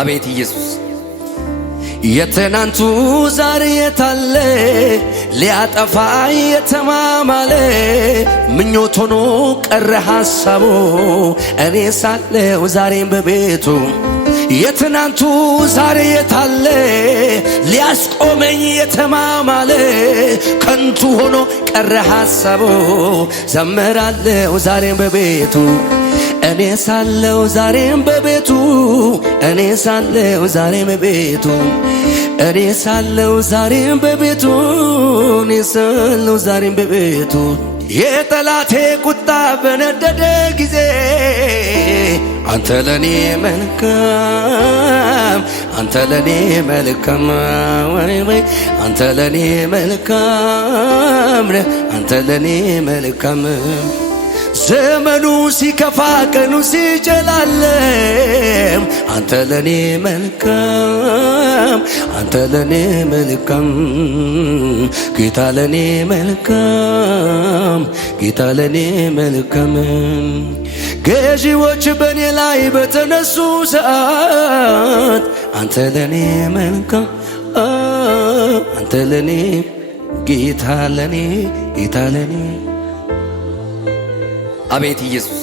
አቤት ኢየሱስ የትናንቱ ዛሬ የታለ ሊያጠፋ የተማማለ ምኞት ሆኖ ቀረ ሐሳቡ እኔ ሳለው ዛሬም በቤቱ የትናንቱ ዛሬ የታለ ሊያስቆመኝ የተማማለ ከንቱ ሆኖ ቀረ ሐሳቡ ዘምራለው ዛሬም በቤቱ እኔ ሳለው ዛሬም በቤቱ እኔ ሳለው ዛሬም በቤቱ እኔ ሳለው ዛሬም በቤቱ እኔ ሳለው ዛሬም በቤቱ የጠላቴ ቁጣ በነደደ ጊዜ አንተ ለኔ መልካም አንተ ለኔ መልካም ወይ አንተ ለኔ መልካም አንተ ለኔ መልካም ዘመኑ ሲከፋ ቀኑ ሲጨላለም አንተ ለኔ መልካም አንተ ለኔ መልካም ጌታ ለኔ መልካም ጌታ ለኔ መልካም ገዢዎች በኔ ላይ በተነሱ ሰዓት አንተ ለኔ መልካም አንተ ለኔ ጌታ ለኔ ጌታ ለኔ አቤት ኢየሱስ